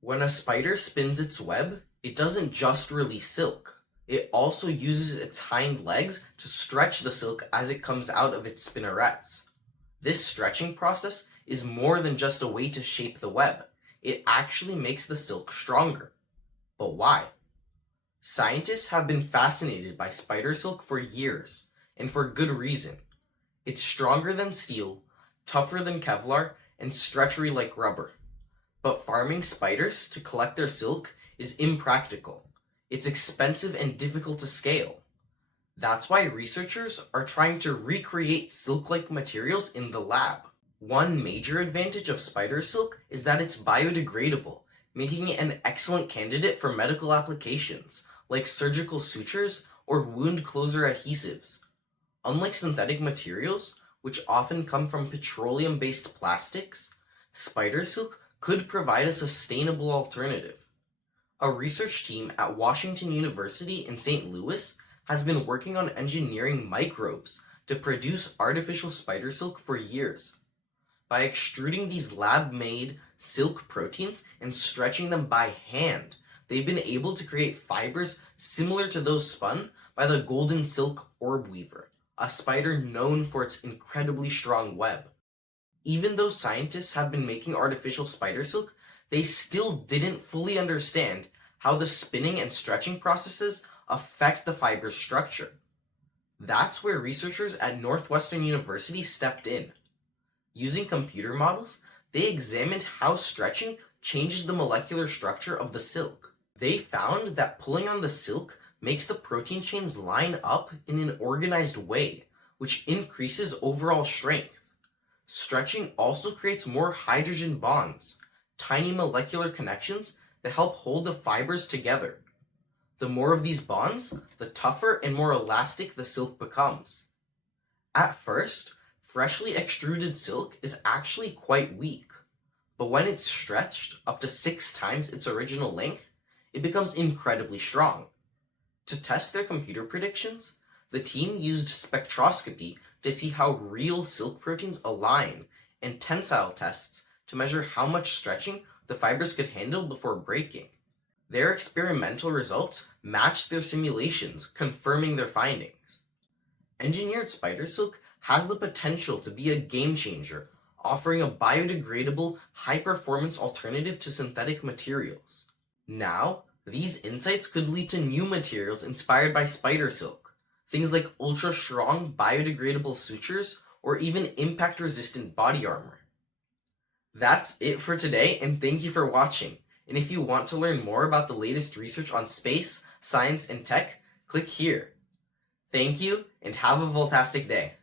When a spider spins its web, it doesn't just release silk. It also uses its hind legs to stretch the silk as it comes out of its spinnerets. This stretching process is more than just a way to shape the web. It actually makes the silk stronger. But why? Scientists have been fascinated by spider silk for years, and for good reason. It's stronger than steel, tougher than Kevlar, and stretchery like rubber. But farming spiders to collect their silk is impractical. It's expensive and difficult to scale. That's why researchers are trying to recreate silk-like materials in the lab. One major advantage of spider silk is that it's biodegradable, making it an excellent candidate for medical applications, like surgical sutures or wound closure adhesives. Unlike synthetic materials, which often come from petroleum-based plastics, spider silk could provide a sustainable alternative. A research team at Washington University in St. Louis has been working on engineering microbes to produce artificial spider silk for years. By extruding these lab-made silk proteins and stretching them by hand, they've been able to create fibers similar to those spun by the golden silk orb weaver, a spider known for its incredibly strong web. Even though scientists have been making artificial spider silk, they still didn't fully understand how the spinning and stretching processes affect the fiber's structure. That's where researchers at Northwestern University stepped in. Using computer models, they examined how stretching changes the molecular structure of the silk. They found that pulling on the silk makes the protein chains line up in an organized way, which increases overall strength. Stretching also creates more hydrogen bonds, tiny molecular connections that help hold the fibers together. The more of these bonds, the tougher and more elastic the silk becomes. At first, freshly extruded silk is actually quite weak, but when it's stretched up to 6 times its original length, it becomes incredibly strong. To test their computer predictions, the team used spectroscopy to see how real silk proteins align and tensile tests to measure how much stretching the fibers could handle before breaking. Their experimental results matched their simulations, confirming their findings. Engineered spider silk has the potential to be a game changer, offering a biodegradable, high-performance alternative to synthetic materials. Now, these insights could lead to new materials inspired by spider silk, things like ultra-strong biodegradable sutures or even impact-resistant body armor. That's it for today, and thank you for watching. And if you want to learn more about the latest research on space, science, and tech, click here. Thank you, and have a Voltastic day.